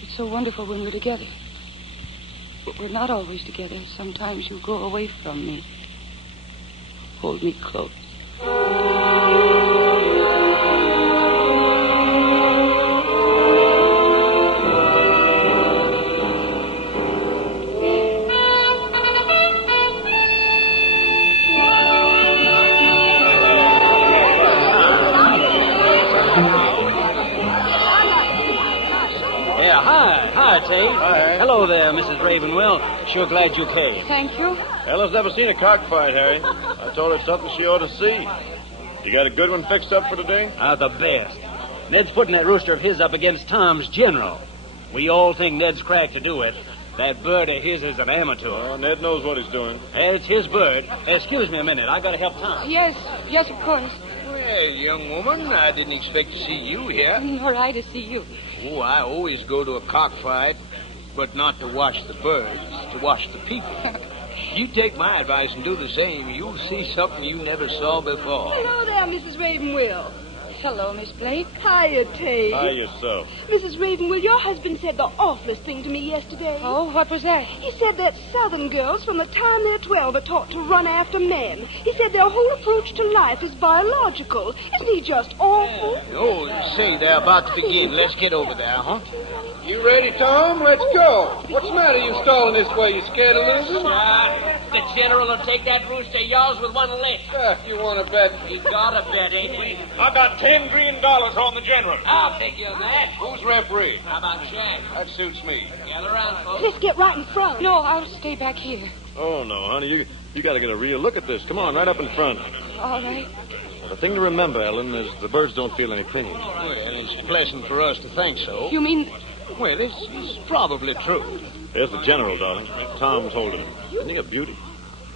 It's so wonderful when we're together. But we're not always together. Sometimes you go away from me. Hold me close. Hi, Tate. Hi. Hello there, Mrs. Ravenwell. Sure glad you came. Thank you. Ellen's never seen a cockfight, Harry. I told her it's something she ought to see. You got a good one fixed up for today? The best. Ned's putting that rooster of his up against Tom's General. We all think Ned's cracked to do it. That bird of his is an amateur. Oh, Ned knows what he's doing. It's his bird. Excuse me a minute. I gotta help Tom. Yes, of course. Well, young woman, I didn't expect to see you here. Nor I to see you. Oh, I always go to a cockfight, but not to watch the birds, to watch the people. You take my advice and do the same. You'll see something you never saw before. Hello there, Mrs. Ravenwell. Hello, Miss Blake. Hiya, Tate. Hi, yourself. Mrs. Ravenwell, your husband said the awfulest thing to me yesterday. Oh, what was that? He said that Southern girls, from the time they're 12, are taught to run after men. He said their whole approach to life is biological. Isn't he just awful? Oh, say, they're about to begin. Let's get over there, huh? You ready, Tom? Let's go. What's the matter? You stalling this way? You scared of losing? The general will take that rooster of yours with one lick. You want to bet? We got a bet, ain't we? I got $10 million on the general. I'll take you on that. Who's referee? How about Jack? That suits me. Gather around, folks. Let's get right in front. No, I'll stay back here. Oh, no, honey. You got to get a real look at this. Come on, right up in front. All right. Well, the thing to remember, Ellen, is the birds don't feel any pain. Well, it's pleasant for us to think so. You mean... Well, it's probably true. There's the general, darling. Tom's holding him. Isn't he a beauty?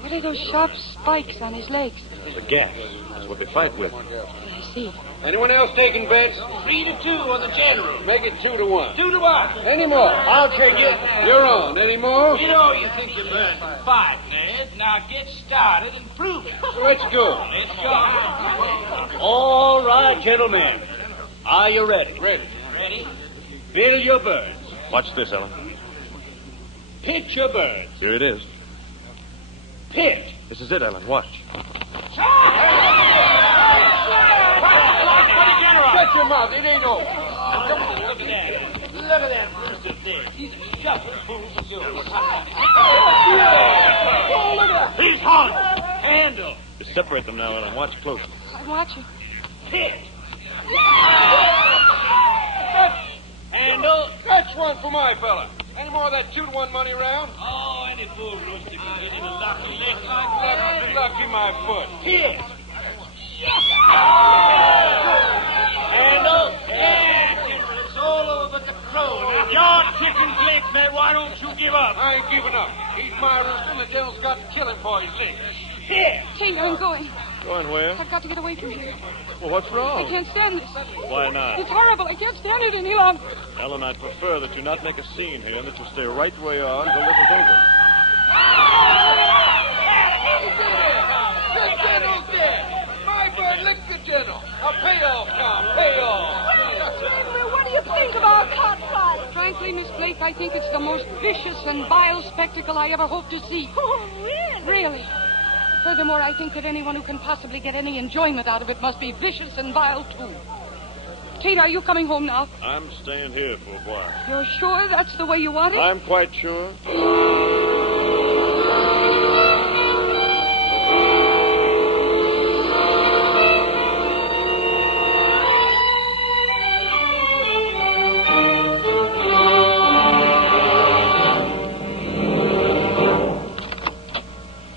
What are those sharp spikes on his legs? The gas. That's what they fight with. I see. Anyone else taking bets? 3-2 on the general. Make it 2-1. 2-1. Any more? I'll take it. You're on. Any more? You know you think you've learned to fight, Ned. Now get started and prove it. Let's go. Let's go. All right, gentlemen. Are you ready? Ready? Fill your birds. Watch this, Ellen. Pitch your birds. Here it is. Pitch. This is it, Ellen. Watch. Shut your mouth. It ain't over. Look at that. Look at that rooster there. He's a shuffle fool for sure. He's hot. Handle. Just separate them now, Ellen. Watch closely. I'm watching. Pitch. Handle. That's one for my fella. Any more of that 2-1 money round? Oh, any fool rooster can get him a lucky lift. Lucky my foot. Pitch. Handle. Yeah, General, it's all over but the crow. Your chicken flicks, man. Why don't you give up? I ain't giving up. He's my rooster, and the general's got to kill him for his licks. Pitch. Tate, I'm going. Going where? I've got to get away from here. Well, what's I wrong? can't stand this. Why not? It's horrible. I can't stand it any longer. Ellen, I'd prefer that you not make a scene here and that you stay right where you are until this is over. The general's dead. My bird licked the general. A payoff now. Payoff. What do you think of our cockfight? Frankly, Miss Blake, I think it's the most vicious and vile spectacle I ever hoped to see. Oh, really? Really. Furthermore, I think that anyone who can possibly get any enjoyment out of it must be vicious and vile, too. Tate, are you coming home now? I'm staying here for a while. You're sure that's the way you want it? I'm quite sure.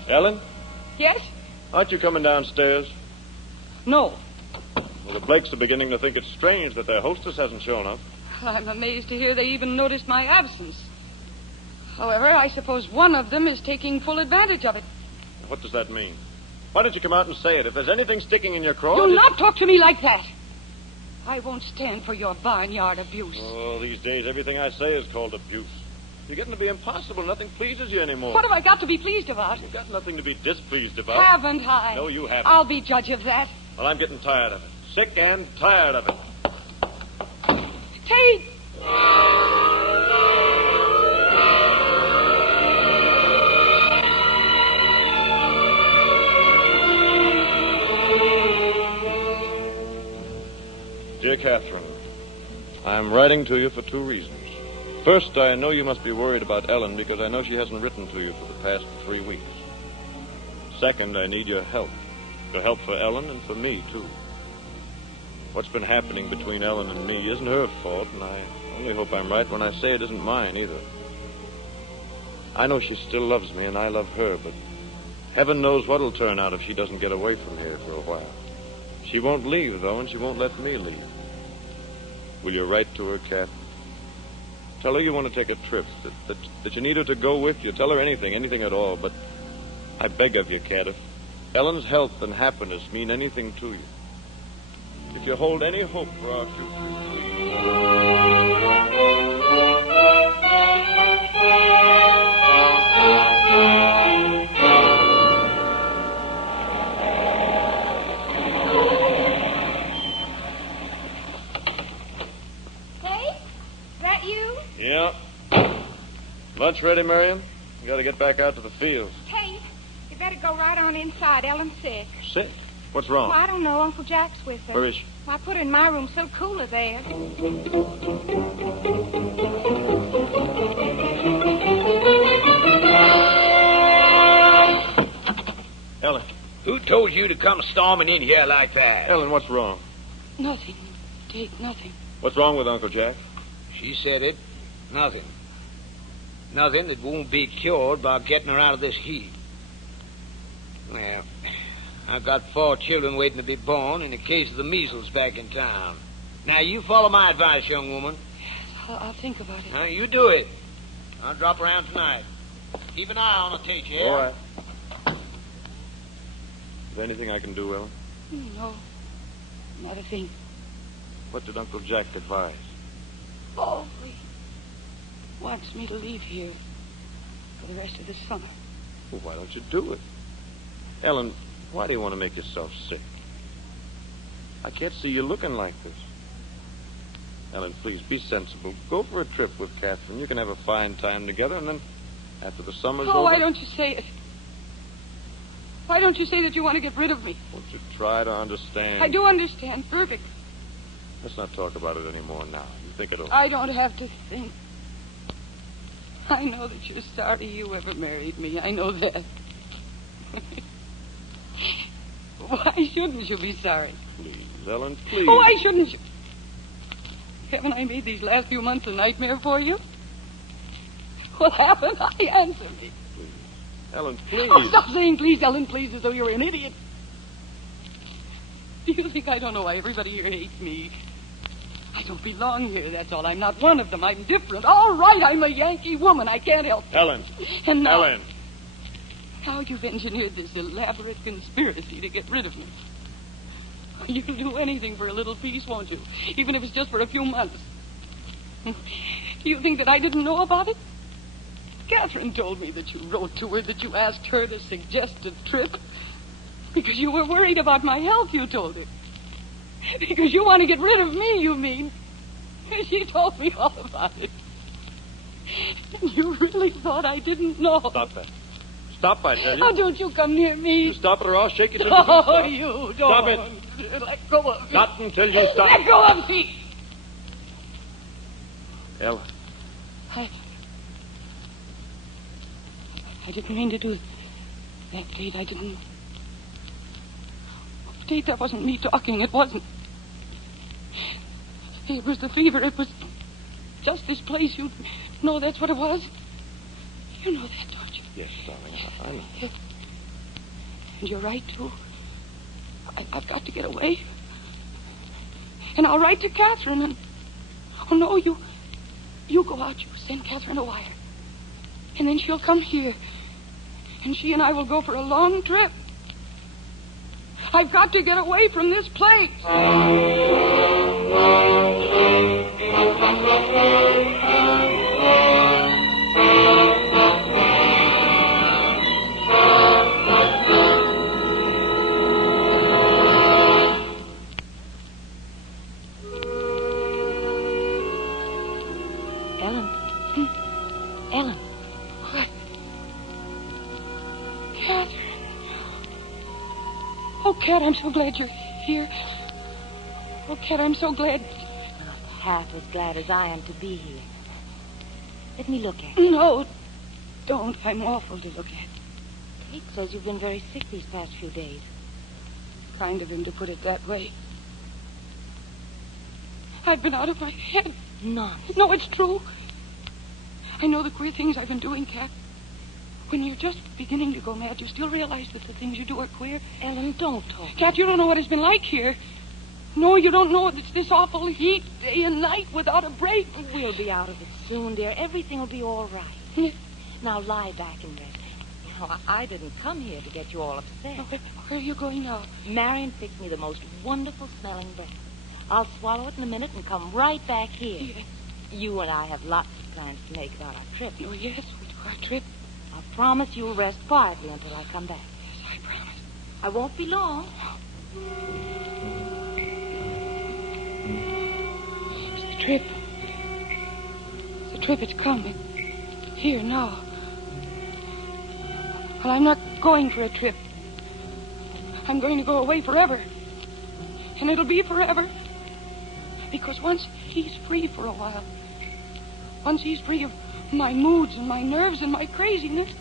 Ellen? Yes? Aren't you coming downstairs? No. Well, the Blakes are beginning to think it's strange that their hostess hasn't shown up. I'm amazed to hear they even noticed my absence. However, I suppose one of them is taking full advantage of it. What does that mean? Why don't you come out and say it? If there's anything sticking in your craw... You'll not talk to me like that. I won't stand for your barnyard abuse. Oh, these days everything I say is called abuse. You're getting to be impossible. Nothing pleases you anymore. What have I got to be pleased about? You've got nothing to be displeased about. Haven't I? No, you haven't. I'll be judge of that. Well, I'm getting tired of it. Sick and tired of it. Tate! Dear Catherine, I'm writing to you for two reasons. First, I know you must be worried about Ellen because I know she hasn't written to you for the past 3 weeks. Second, I need your help. Your help for Ellen and for me, too. What's been happening between Ellen and me isn't her fault, and I only hope I'm right when I say it isn't mine, either. I know she still loves me, and I love her, but heaven knows what'll turn out if she doesn't get away from here for a while. She won't leave, though, and she won't let me leave. Will you write to her, Cat? Tell her you want to take a trip, that you need her to go with you. Tell her anything at all, but I beg of you, Cat, if Ellen's health and happiness mean anything to you, if you hold any hope for our Hey, is that you? Yeah. Lunch ready, Miriam? You got to get back out to the fields. Hey, you better go right on inside. Ellen's sick. Sick? What's wrong? Well, I don't know. Uncle Jack's with her. Where is she? I put her in my room. So cooler there. Ellen. Who told you to come storming in here like that? Ellen, what's wrong? Nothing, Tate, nothing. What's wrong with Uncle Jack? She said it. Nothing. Nothing that won't be cured by getting her out of this heat. Well, I've got 4 children waiting to be born in a case of the measles back in town. Now, you follow my advice, young woman. I'll think about it. Now, you do it. I'll drop around tonight. Keep an eye on her, Tate, yeah? All right. Is there anything I can do, Ellen? No, not a thing. What did Uncle Jack advise? Oh, he wants me to leave here for the rest of the summer. Well, why don't you do it? Ellen, why do you want to make yourself sick? I can't see you looking like this. Ellen, please, be sensible. Go for a trip with Catherine. You can have a fine time together, and then after the summer's over... Why don't you say it? Why don't you say that you want to get rid of me? Won't you try to understand? I do understand, perfect. Let's not talk about it anymore now. You think it'll... I don't have to think. I know that you're sorry you ever married me. I know that. Why shouldn't you be sorry? Please, Ellen, please. Oh, why shouldn't you? Haven't I made these last few months a nightmare for you? Well, haven't I? Answer me. Please. Ellen, please. Oh, stop saying please, Ellen, please, as though you're an idiot. Do you think I don't know why everybody here hates me? I don't belong here, that's all. I'm not one of them. I'm different. All right, I'm a Yankee woman. I can't help it. Ellen. And now... Ellen. Now you've engineered this elaborate conspiracy to get rid of me. You'll do anything for a little peace, won't you? Even if it's just for a few months. Do you think that I didn't know about it? Catherine told me that you wrote to her, that you asked her to suggest a trip. Because you were worried about my health, you told her. Because you want to get rid of me, you mean. She told me all about it. And you really thought I didn't know. Stop that. Stop, I tell you. Oh, don't you come near me. You stop it or I'll shake you to Oh, you don't. Stop it. Let go of me. Not until you stop. Let go of me. Ellen. I didn't mean to do that, Date. I didn't... Date, that wasn't me talking. It wasn't. It was the fever. It was just this place. You know that's what it was? You know that, don't you? Yes, darling, I know. And you're right, too. I've got to get away. And I'll write to Catherine and... Oh, no, you go out. You send Catherine a wire. And then she'll come here. And she and I will go for a long trip. I've got to get away from this place. Ellen. What? Catherine. Oh, Cat, I'm so glad you're here. Oh, Cat, I'm so glad. Not half as glad as I am to be here. Let me look at you. No, don't. I'm awful to look at. Kate says you've been very sick these past few days. Kind of him to put it that way. I've been out of my head. Nonsense. No, it's true. I know the queer things I've been doing, Cat. When you're just beginning to go mad, you still realize that the things you do are queer. Ellen, don't talk. Cat, you don't know what it's been like here. No, you don't know. It's this awful heat, day and night, without a break. We'll be out of it soon, dear. Everything will be all right. Yeah. Now lie back and rest. You know, I didn't come here to get you all upset. Oh, where are you going now? Marion picked me the most wonderful smelling breath. I'll swallow it in a minute and come right back here. Yes. You and I have lots of plans to make about our trip. Oh, yes, we do our trip. I'll promise you'll rest quietly until I come back. Yes, I promise. I won't be long. It's the trip. It's the trip. It's coming. Here, now. Well, I'm not going for a trip. I'm going to go away forever. And it'll be forever. Because once he's free for a while, once he's free of my moods and my nerves and my craziness,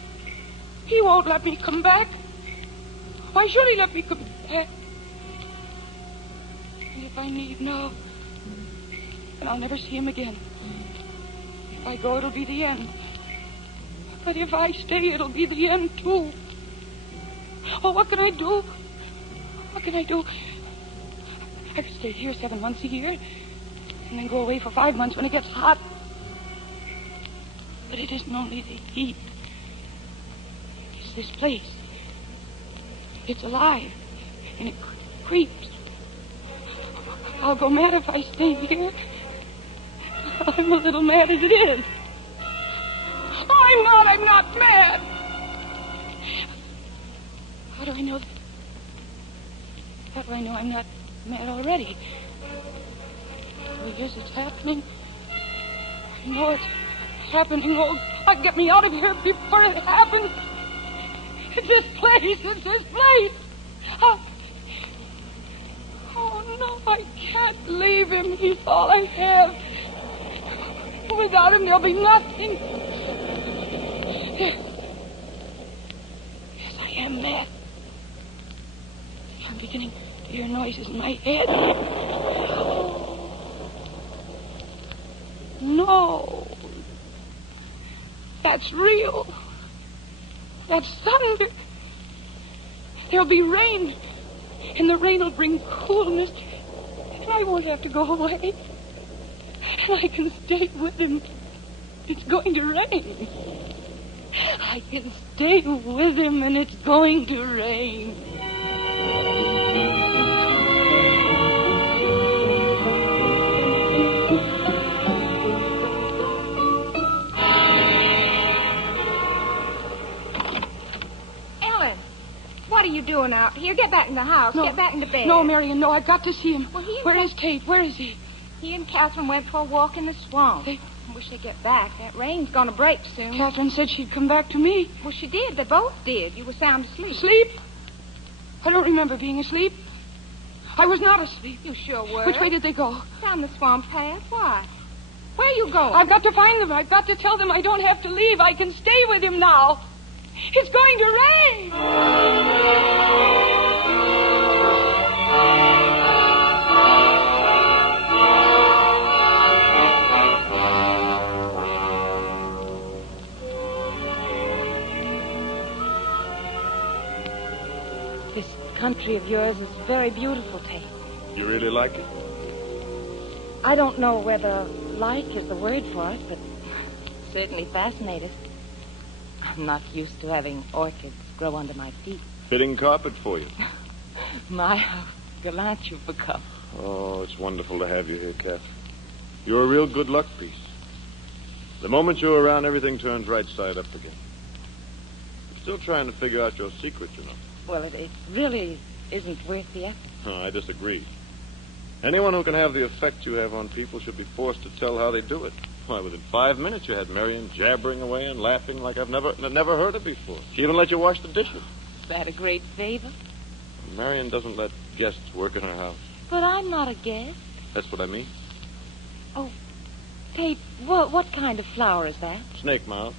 he won't let me come back. Why should he let me come back? And if I leave now, then I'll never see him again. If I go, it'll be the end. But if I stay, it'll be the end, too. Oh, what can I do? What can I do? I could stay here 7 months a year and then go away for 5 months when it gets hot. But it isn't only the heat. It's this place. It's alive. and it creeps. I'll go mad if I stay here. I'm a little mad as it is. Oh, I'm not mad. How do I know that? How do I know I'm not mad already? Oh, yes, it's happening. I know it's happening. Oh, God, get me out of here before it happens. It's this place. It's this place. Oh, no, I can't leave him. He's all I have. Without him, there'll be nothing. Yes, I am mad. I'm beginning to hear noises in my head. No. That's real. That's thunder. There'll be rain. And the rain will bring coolness. And I won't have to go away. And I can stay with him. It's going to rain. I can stay with him, and it's going to rain. Ellen, what are you doing out here? Get back in the house. No. Get back into bed. No, Marion, no. I've got to see him. Well, Where is Tate? Where is he? He and Catherine went for a walk in the swamp. I wish they'd get back. That rain's going to break soon. Catherine said she'd come back to me. Well, she did. They both did. You were sound asleep. Asleep? I don't remember being asleep. I was not asleep. You sure were. Which way did they go? Down the swamp path. Why? Where are you going? I've got to find them. I've got to tell them I don't have to leave. I can stay with him now. It's going to rain. This country of yours is very beautiful, Tate. You really like it? I don't know whether like is the word for it, but certainly fascinated. I'm not used to having orchids grow under my feet. Fitting carpet for you. My, how gallant you've become. Oh, it's wonderful to have you here, Kath. You're a real good luck piece. The moment you're around, everything turns right side up again. I'm still trying to figure out your secret, you know. Well, it really isn't worth the effort. I disagree. Anyone who can have the effect you have on people should be forced to tell how they do it. Why, within 5 minutes you had Marion jabbering away and laughing like I've never heard her before. She even let you wash the dishes. Is that a great favor? Marion doesn't let guests work in her house. But I'm not a guest. That's what I mean. Oh, Tate, what kind of flower is that? Snake mouth.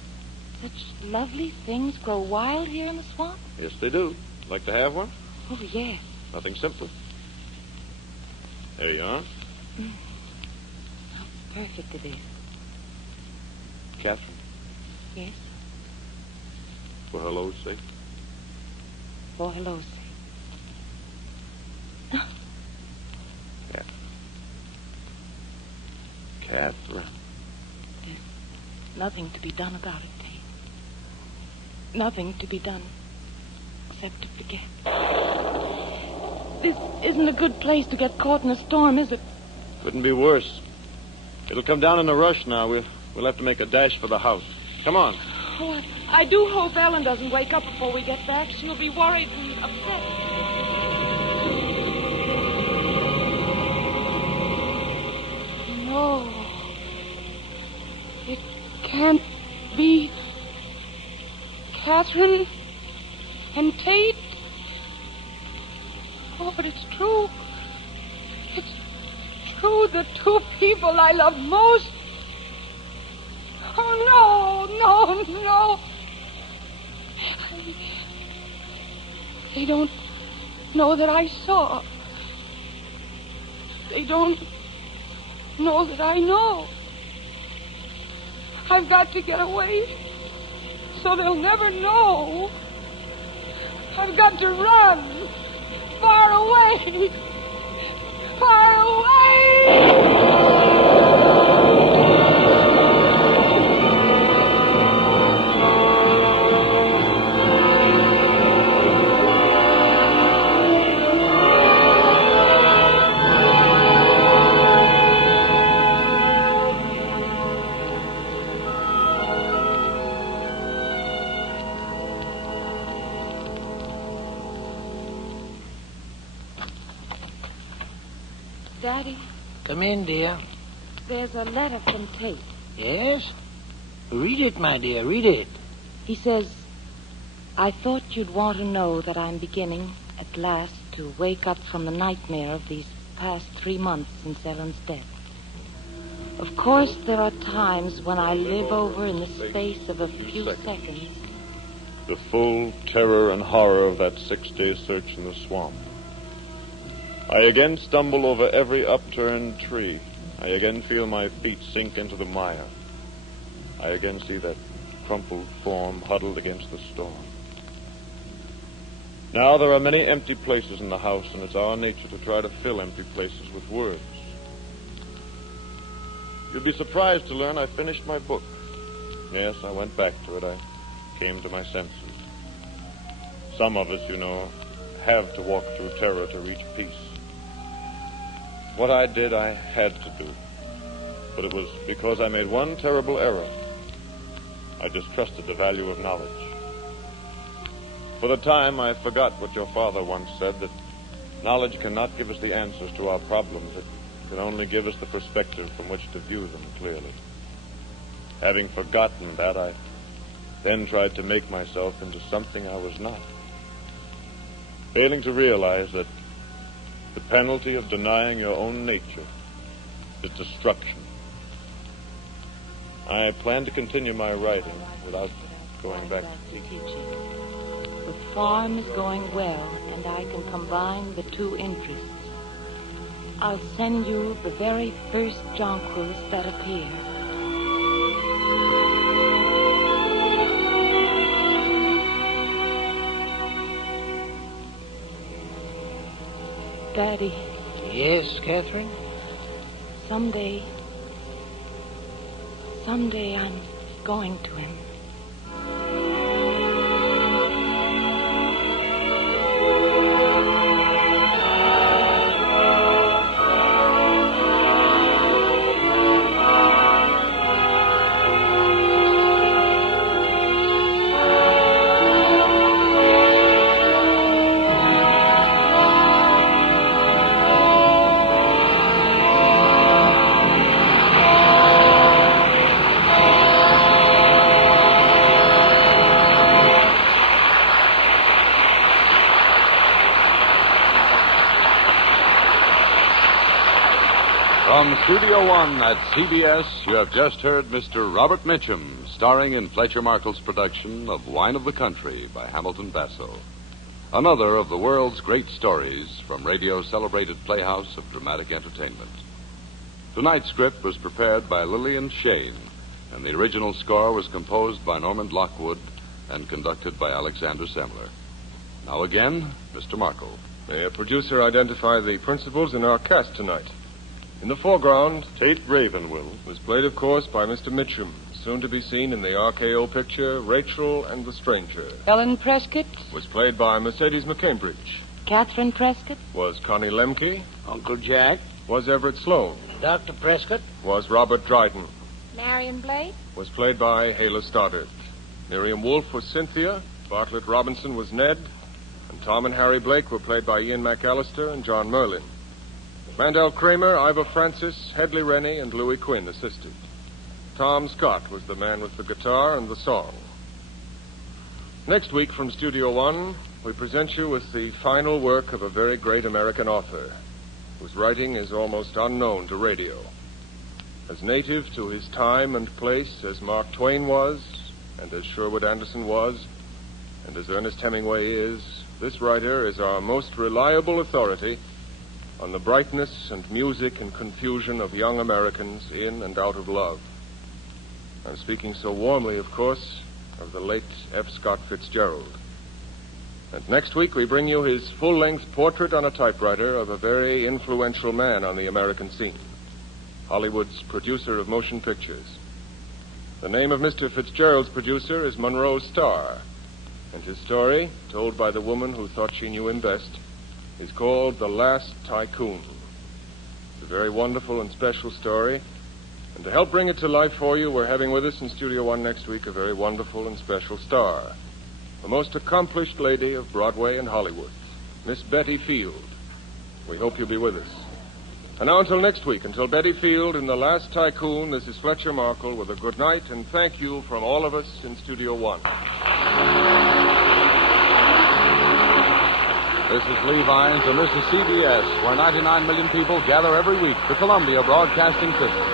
Such lovely things grow wild here in the swamp? Yes, they do. Like to have one? Oh, yes. Nothing simpler. There you are. How perfect it is. Catherine, Yes? for hello's sake. For hello's sake. Catherine. There's nothing to be done about it, Tate. Nothing to be done except to forget. This isn't a good place to get caught in a storm, is it? Couldn't be worse. It'll come down in a rush now. We'll have to make a dash for the house. Come on. Oh, I do hope Ellen doesn't wake up before we get back. She'll be worried and upset. No. It can't be Catherine and Tate. Oh, but it's true. It's true. The two people I love most. Oh, no. They don't know that I saw. They don't know that I know. I've got to get away so they'll never know. I've got to run far away. Far away! Daddy, Come in, dear. there's a letter from Tate. Yes? Read it, my dear, read it. He says, I thought you'd want to know that I'm beginning, at last, to wake up from the nightmare of these past 3 months since Ellen's death. Of course, there are times when I live over in the space of a few seconds. The full terror and horror of that 6-day search in the swamp. I again stumble over every upturned tree. I again feel my feet sink into the mire. I again see that crumpled form huddled against the storm. Now there are many empty places in the house, and it's our nature to try to fill empty places with words. You'd be surprised to learn I finished my book. Yes, I went back to it. I came to my senses. Some of us, you know, have to walk through terror to reach peace. What I did, I had to do. But it was because I made one terrible error. I distrusted the value of knowledge. For the time, I forgot what your father once said, that knowledge cannot give us the answers to our problems. It can only give us the perspective from which to view them clearly. Having forgotten that, I then tried to make myself into something I was not. Failing to realize that the penalty of denying your own nature is destruction. I plan to continue my writing without going back to teaching. The farm is going well, and I can combine the two interests. I'll send you the very first jonquils that appear. Daddy. Yes, Catherine? Someday I'm going to him. From Studio One at CBS, you have just heard Mr. Robert Mitchum, starring in Fletcher Markle's production of Wine of the Country by Hamilton Basso. Another of the world's great stories from radio's celebrated playhouse of dramatic entertainment. Tonight's script was prepared by Lillian Shane, and the original score was composed by Norman Lockwood and conducted by Alexander Semler. Now again, Mr. Markle. May a producer identify the principals in our cast tonight? In the foreground, Tate Ravenwill was played, of course, by Mr. Mitchum, soon to be seen in the RKO picture Rachel and the Stranger. Ellen Prescott. Was played by Mercedes McCambridge. Catherine Prescott. Was Connie Lemke. Uncle Jack. Was Everett Sloan. Dr. Prescott. Was Robert Dryden. Marion Blake. Was played by Hala Stoddard. Miriam Wolfe was Cynthia. Bartlett Robinson was Ned. And Tom and Harry Blake were played by Ian McAllister and John Merlin. Mandel Kramer, Ivor Francis, Hedley Rennie, and Louis Quinn assisted. Tom Scott was the man with the guitar and the song. Next week from Studio One, we present you with the final work of a very great American author, whose writing is almost unknown to radio. As native to his time and place as Mark Twain was, and as Sherwood Anderson was, and as Ernest Hemingway is, this writer is our most reliable authority on the brightness and music and confusion of young Americans in and out of love. I'm speaking so warmly, of course, of the late F. Scott Fitzgerald. And next week we bring you his full-length portrait on a typewriter of a very influential man on the American scene, Hollywood's producer of motion pictures. The name of Mr. Fitzgerald's producer is Monroe Starr, and his story, told by the woman who thought she knew him best, is called The Last Tycoon. It's a very wonderful and special story. And to help bring it to life for you, we're having with us in Studio One next week a very wonderful and special star, the most accomplished lady of Broadway and Hollywood, Miss Betty Field. We hope you'll be with us. And now until next week, until Betty Field in The Last Tycoon, this is Fletcher Markle with a good night and thank you from all of us in Studio One. This is Lee Vines, and this is CBS, where 99 million people gather every week, the Columbia Broadcasting System.